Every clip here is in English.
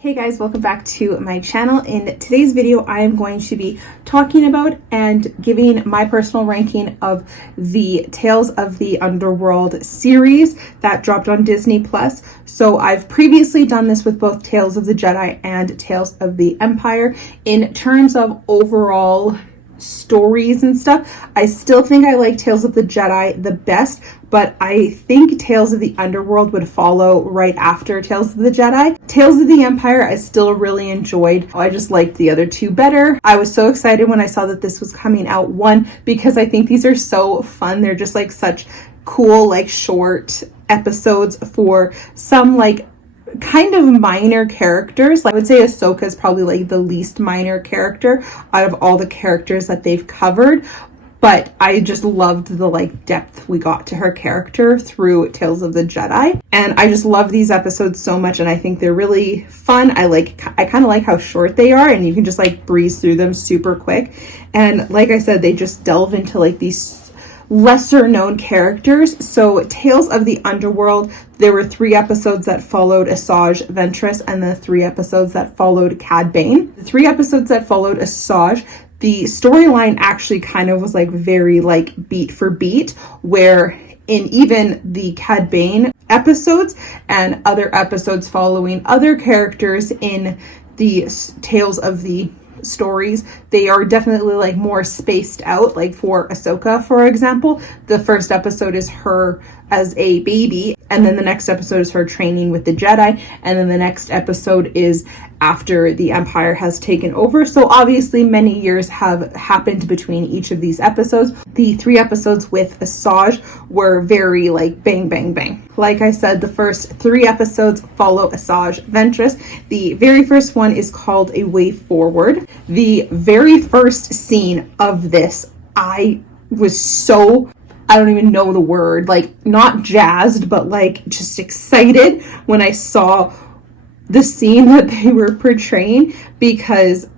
Hey guys, welcome back to my channel. In today's video, I am going to be talking about and giving my personal ranking of the Tales of the Underworld series that dropped on Disney+. So I've previously done this with both Tales of the Jedi and Tales of the Empire. In terms of overall stories and stuff, I still think I like Tales of the Jedi the best, but I think Tales of the Underworld would follow right after Tales of the Jedi. Tales of the Empire I still really enjoyed. I just liked the other two better. I was so excited when I saw that this was coming out, one, because I think these are so fun. They're just like such cool, like short episodes for some like kind of minor characters. Like, I would say Ahsoka is probably like the least minor character out of all the characters that they've covered, but I just loved the like depth we got to her character through Tales of the Jedi, and I just love these episodes so much, and I think they're really fun. I kind of like how short they are, and you can just like breeze through them super quick, and like I said, they just delve into like these lesser known characters. So Tales of the Underworld, there were 3 episodes that followed Asajj Ventress and the 3 episodes that followed Cad Bane. The 3 episodes that followed Asajj, the storyline actually kind of was like very like beat for beat, where in even the Cad Bane episodes and other episodes following other characters in the Tales of the stories, they are definitely like more spaced out. Like for Ahsoka, for example, the first episode is her as a baby, and then the next episode is her training with the Jedi, and then the next episode is after the Empire has taken over. So obviously many years have happened between each of these episodes. The 3 episodes with Asajj were very like bang bang bang. Like I said, the first 3 episodes follow Asajj Ventress. The very first one is called A Way Forward. The very first scene of this, I was so, I don't even know the word, like not jazzed, but like just excited when I saw the scene that they were portraying, because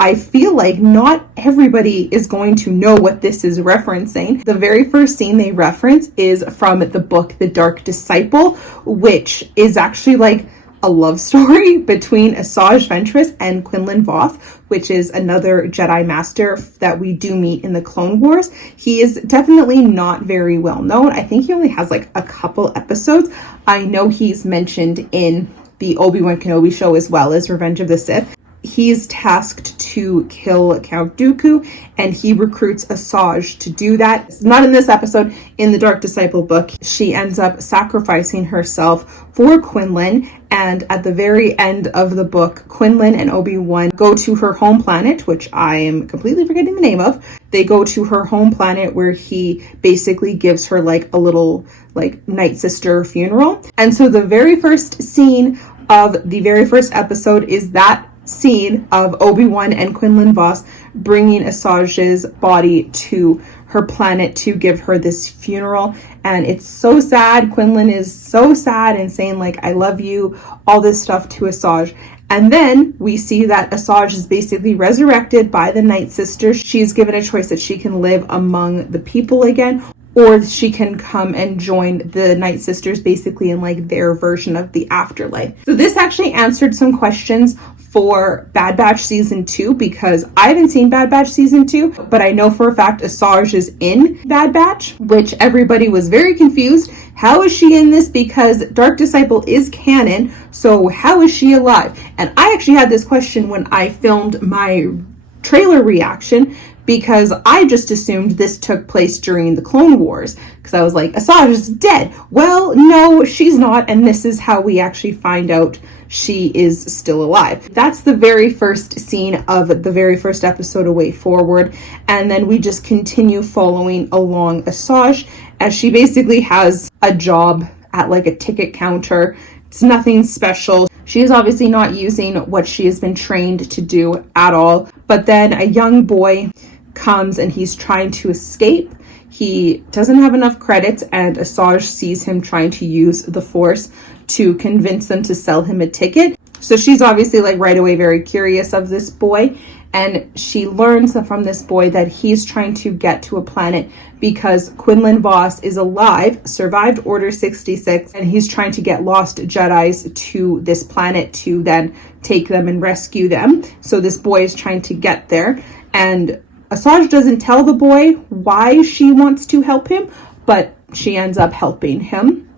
I feel like not everybody is going to know what this is referencing. The very first scene they reference is from the book The Dark Disciple, which is actually like a love story between Asajj Ventress and Quinlan Vos, which is another Jedi Master that we do meet in the Clone Wars. He is definitely not very well known. I think he only has like a couple episodes. I know he's mentioned in the Obi-Wan Kenobi show as well as Revenge of the Sith. He's tasked to kill Count Dooku, and he recruits Asajj to do that. It's not in this episode. In the Dark Disciple book, she ends up sacrificing herself for Quinlan, and at the very end of the book, Quinlan and Obi-Wan go to her home planet, which I am completely forgetting the name of. They go to her home planet where he basically gives her like a little like Night Sister funeral. And so the very first scene of the very first episode is that scene of Obi-Wan and Quinlan Vos bringing Asajj's body to her planet to give her this funeral, and it's so sad. Quinlan is so sad and saying like, I love you, all this stuff to Asajj. And then we see that Asajj is basically resurrected by the Night Sister. She's given a choice that she can live among the people again, or she can come and join the Night Sisters basically in like their version of the afterlife. So this actually answered some questions for Bad Batch Season 2, because I haven't seen Bad Batch Season 2, but I know for a fact Asajj is in Bad Batch, which everybody was very confused. How is she in this? Because Dark Disciple is canon, so how is she alive? And I actually had this question when I filmed my trailer reaction, because I just assumed this took place during the Clone Wars, because I was like, Asajj is dead. Well, no, she's not, and this is how we actually find out she is still alive. That's the very first scene of the very first episode, A Way Forward, and then we just continue following along Asajj as she basically has a job at like a ticket counter. It's nothing special. She is obviously not using what she has been trained to do at all, but then a young boy comes and he's trying to escape. He doesn't have enough credits, and Asajj sees him trying to use the Force to convince them to sell him a ticket. So she's obviously like right away very curious of this boy, and she learns from this boy that he's trying to get to a planet because Quinlan Vos is alive, survived Order 66, and he's trying to get lost JedIs to this planet to then take them and rescue them. So this boy is trying to get there, and Asajj doesn't tell the boy why she wants to help him, but she ends up helping him,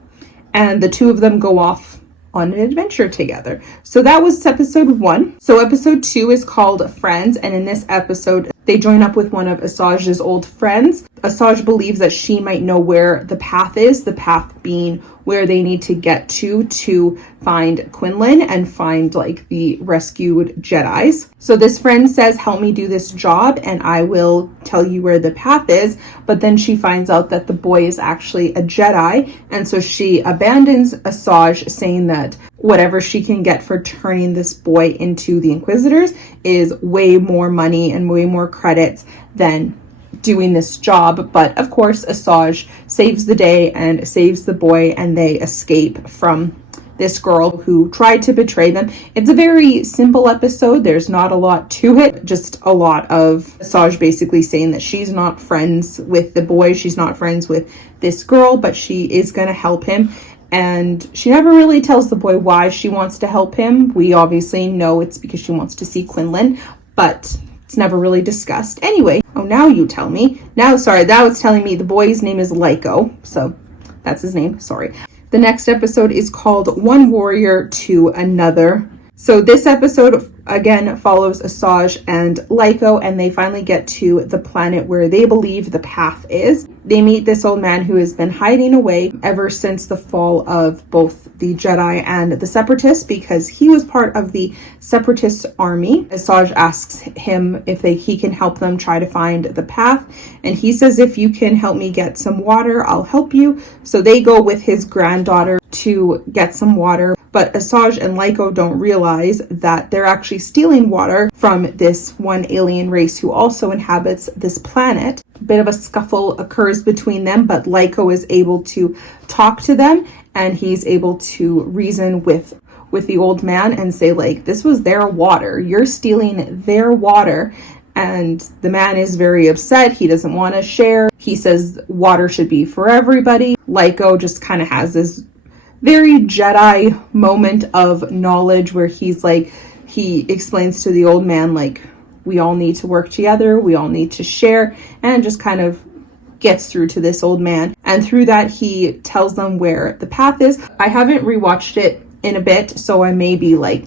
and the two of them go off on an adventure together. So that was episode 1. So episode 2 is called Friends, and in this episode they join up with one of Asajj's old friends. Asajj believes that she might know where the path is, the path being where they need to get to find Quinlan and find like the rescued JedIs. So this friend says, help me do this job and I will tell you where the path is. But then she finds out that the boy is actually a JedI, and so she abandons Asajj, saying that whatever she can get for turning this boy into the Inquisitors is way more money and way more credits than doing this job. But of course Asajj saves the day and saves the boy, and they escape from this girl who tried to betray them. It's a very simple episode. There's not a lot to it, just a lot of Asajj basically saying that she's not friends with the boy, she's not friends with this girl, but she is going to help him. And she never really tells the boy why she wants to help him. We obviously know it's because she wants to see Quinlan, but it's never really discussed. Anyway, oh, now you tell me. Now it's telling me the boy's name is Lyko, so that's his name, sorry. The next episode is called One Warrior to Another. So this episode again follows Asajj and Lyko, and they finally get to the planet where they believe the path is. They meet this old man who has been hiding away ever since the fall of both the Jedi and the Separatists, because he was part of the Separatist army. Asajj asks him if he can help them try to find the path, and he says, if you can help me get some water, I'll help you. So they go with his granddaughter to get some water, but Asajj and Lyko don't realize that they're actually stealing water from this one alien race who also inhabits this planet. A bit of a scuffle occurs between them, but Lyko is able to talk to them, and he's able to reason with the old man and say, like, this was their water, you're stealing their water. And the man is very upset. He doesn't want to share. He says water should be for everybody. Lyko just kind of has this very Jedi moment of knowledge where he's like, he explains to the old man, like, we all need to work together, we all need to share, and just kind of gets through to this old man. And through that, he tells them where the path is. I haven't rewatched it in a bit, so I may be like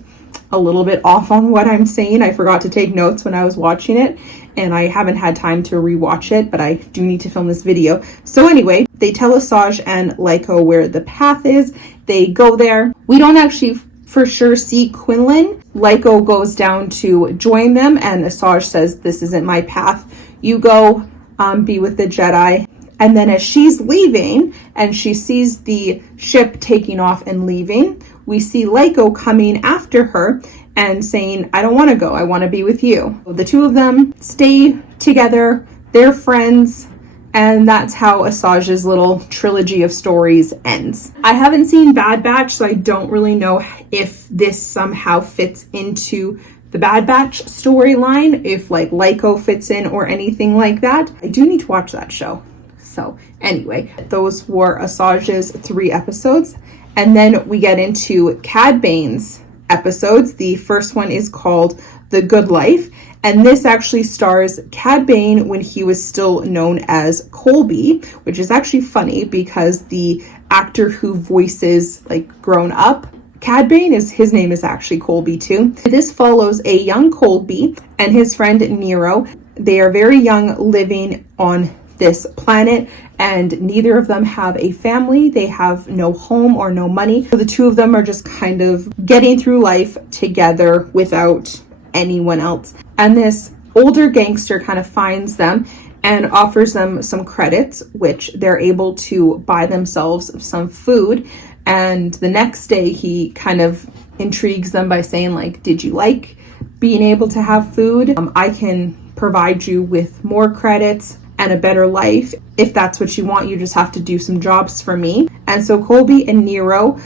a little bit off on what I'm saying. I forgot to take notes when I was watching it, and I haven't had time to rewatch it, but I do need to film this video. So anyway, they tell Asajj and Lyko where the path is. They go there. We don't actually for sure see Quinlan. Lyko goes down to join them, and Asajj says, this isn't my path. You go be with the Jedi. And then as she's leaving and she sees the ship taking off and leaving, we see Lyko coming after her and saying, I don't want to go, I want to be with you. The two of them stay together, they're friends, and that's how Asajj's little trilogy of stories ends. I haven't seen Bad Batch, so I don't really know if this somehow fits into the Bad Batch storyline, if like Lyko fits in or anything like that. I do need to watch that show. So anyway, those were Asajj's 3 episodes. And then we get into Cad Bane's episodes. The first one is called The Good Life. And this actually stars Cad Bane when he was still known as Colby, which is actually funny because the actor who voices like grown up Cad Bane, his name is actually Colby too. This follows a young Colby and his friend Nero. They are very young, living on this planet, and neither of them have a family. They have no home or no money. So the two of them are just kind of getting through life together without anyone else. And this older gangster kind of finds them and offers them some credits, which they're able to buy themselves some food. And the next day he kind of intrigues them by saying, like, did you like being able to have food? I can provide you with more credits and a better life. If that's what you want, you just have to do some jobs for me. And so Colby and Nero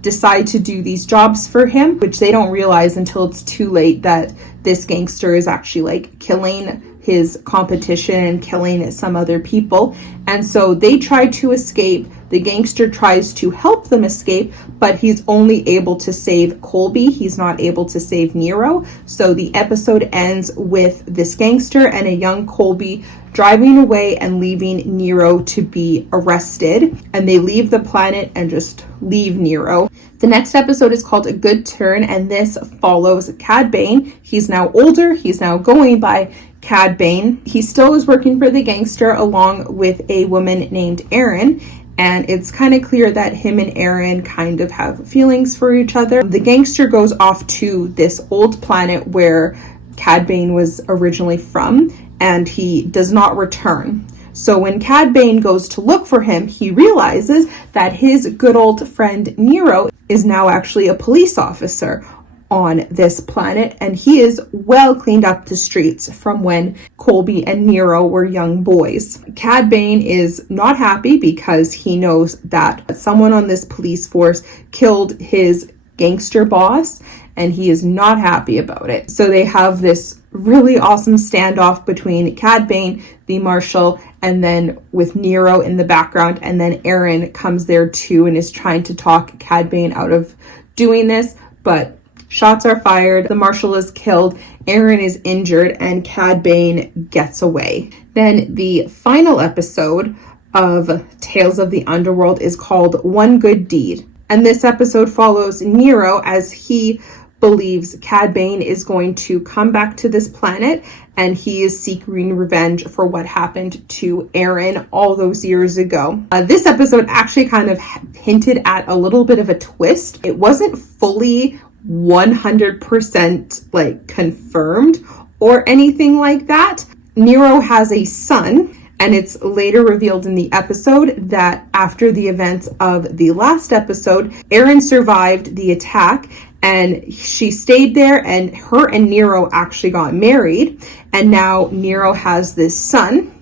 decide to do these jobs for him, which they don't realize until it's too late that this gangster is actually like killing his competition and killing some other people. And so they try to escape. The gangster tries to help them escape, but he's only able to save Colby. He's not able to save Nero. So the episode ends with this gangster and a young Colby driving away and leaving Nero to be arrested. And they leave the planet and just leave Nero. The next episode is called A Good Turn, and this follows Cad Bane. He's now older. He's now going by Cad Bane. He still is working for the gangster along with a woman named Erin. And it's kind of clear that him and Erin kind of have feelings for each other. The gangster goes off to this old planet where Cad Bane was originally from, and he does not return. So when Cad Bane goes to look for him, he realizes that his good old friend Nero is now actually a police officer on this planet, and he is well cleaned up the streets from when Colby and Nero were young boys. Cad Bane is not happy because he knows that someone on this police force killed his gangster boss, and he is not happy about it. So they have this really awesome standoff between Cad Bane, the marshal, and then with Nero in the background, and then Erin comes there too and is trying to talk Cad Bane out of doing this, but shots are fired, the marshal is killed, Erin is injured, and Cad Bane gets away. Then the final episode of Tales of the Underworld is called One Good Deed. And this episode follows Nero as he believes Cad Bane is going to come back to this planet, and he is seeking revenge for what happened to Erin all those years ago. This episode actually kind of hinted at a little bit of a twist. It wasn't fully 100% like confirmed or anything like that. Nero has a son, and it's later revealed in the episode that after the events of the last episode, Erin survived the attack and she stayed there, and her and Nero actually got married, and now Nero has this son,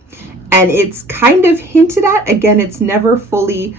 and it's kind of hinted at. Again, it's never fully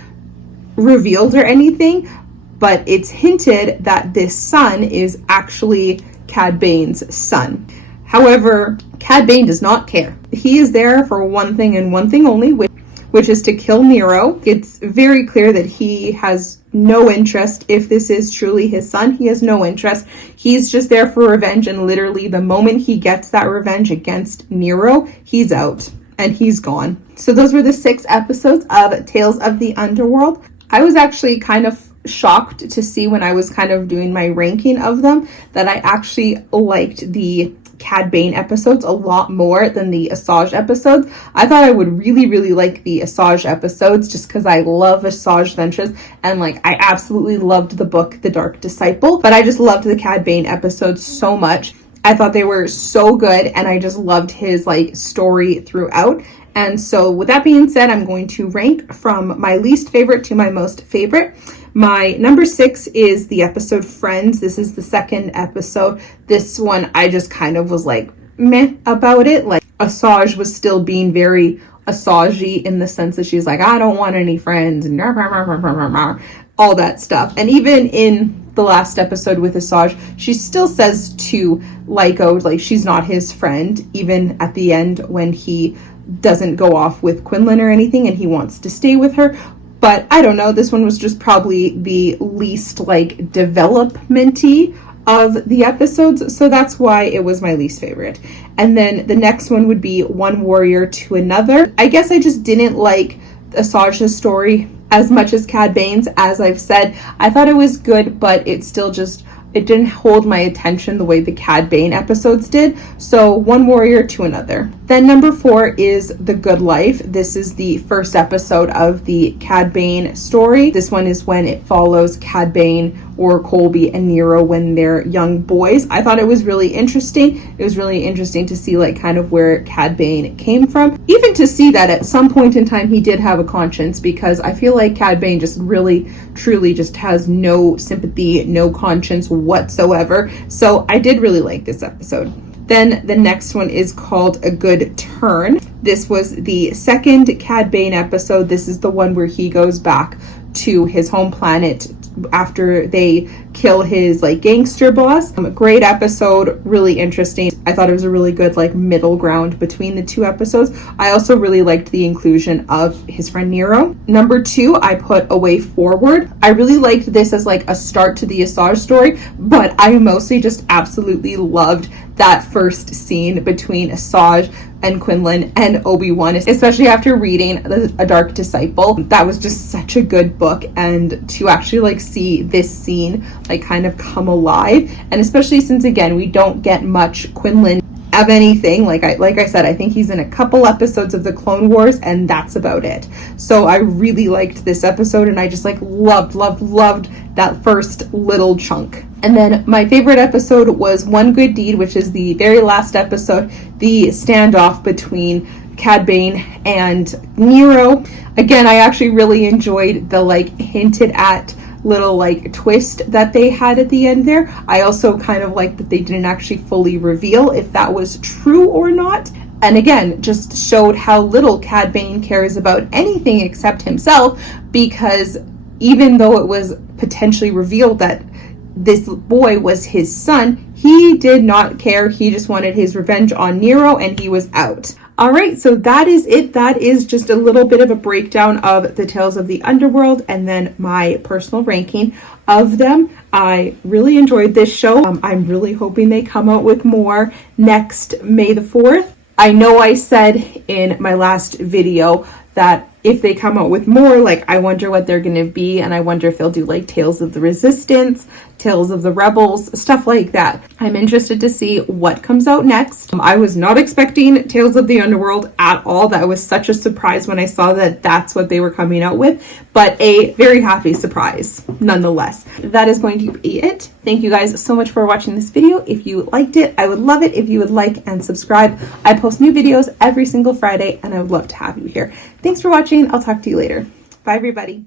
revealed or anything, but it's hinted that this son is actually Cad Bane's son. However, Cad Bane does not care. He is there for one thing and one thing only, which is to kill Nero. It's very clear that he has no interest. If this is truly his son, he has no interest. He's just there for revenge, and literally the moment he gets that revenge against Nero, he's out and he's gone. So those were the 6 episodes of Tales of the Underworld. I was actually kind of shocked to see when I was kind of doing my ranking of them that I actually liked the Cad Bane episodes a lot more than the Asajj episodes. I thought I would really like the Asajj episodes just because I love Asajj Ventress, and like I absolutely loved the book The Dark Disciple, but I just loved the Cad Bane episodes so much. I thought they were so good, and I just loved his like story throughout. And so with that being said, I'm going to rank from my least favorite to my most favorite. My number 6 is the episode Friends. This is the 2nd episode. This one, I just kind of was like, meh about it. Like, Asajj was still being very Asajj-y in the sense that she's like, I don't want any friends, and all that stuff. And even in the last episode with Asajj, she still says to Lyko, like, she's not his friend, even at the end when he doesn't go off with Quinlan or anything and he wants to stay with her. But I don't know, this one was just probably the least like development-y of the episodes, so that's why it was my least favorite. And then the next one would be One Warrior to Another. I guess I just didn't like Asajj's story as much as Cad Bane's. As I've said, I thought it was good, but it still just, it didn't hold my attention the way the Cad Bane episodes did. So One Warrior to Another. Then number 4 is The Good Life. This is the first episode of the Cad Bane story. This one is when it follows Cad Bane or Colby and Nero when they're young boys. I thought it was really interesting. It was really interesting to see like kind of where Cad Bane came from. Even to see that at some point in time he did have a conscience, because I feel like Cad Bane just really truly just has no sympathy, no conscience whatsoever. So I did really like this episode. Then the next one is called A Good Turn. This was the 2nd Cad Bane episode. This is the one where he goes back to his home planet after they kill his like gangster boss. Great episode, really interesting. I thought it was a really good like middle ground between the two episodes. I also really liked the inclusion of his friend Nero. Number 2, I put A Way Forward. I really liked this as like a start to the Asajj story, but I mostly just absolutely loved that first scene between Asajj and Quinlan and Obi-Wan, especially after reading A Dark Disciple. That was just such a good book, and to actually like see this scene like kind of come alive, and especially since again we don't get much Quinlan of anything. Like I said, I think he's in a couple episodes of the Clone Wars and that's about it. So I really liked this episode, and I just like loved that first little chunk. And then my favorite episode was One Good Deed, which is the very last episode, the standoff between Cad Bane and Nero. Again, I actually really enjoyed the like hinted at little like twist that they had at the end there. I also kind of liked that they didn't actually fully reveal if that was true or not. And again, just showed how little Cad Bane cares about anything except himself, because even though it was potentially revealed that this boy was his son, he did not care. He just wanted his revenge on Nero, and he was out. All right, so that is it. That is just a little bit of a breakdown of the Tales of the Underworld and then my personal ranking of them. I really enjoyed this show. I'm really hoping they come out with more next May the 4th. I know I said in my last video that if they come out with more, like I wonder what they're going to be, and I wonder if they'll do like Tales of the Resistance, Tales of the Rebels, stuff like that. I'm interested to see what comes out next. I was not expecting Tales of the Underworld at all. That was such a surprise when I saw that that's what they were coming out with, but a very happy surprise nonetheless. That is going to be it. Thank you guys so much for watching this video. If you liked it, I would love it if you would like and subscribe. I post new videos every single Friday, and I would love to have you here. Thanks for watching. I'll talk to you later. Bye, everybody.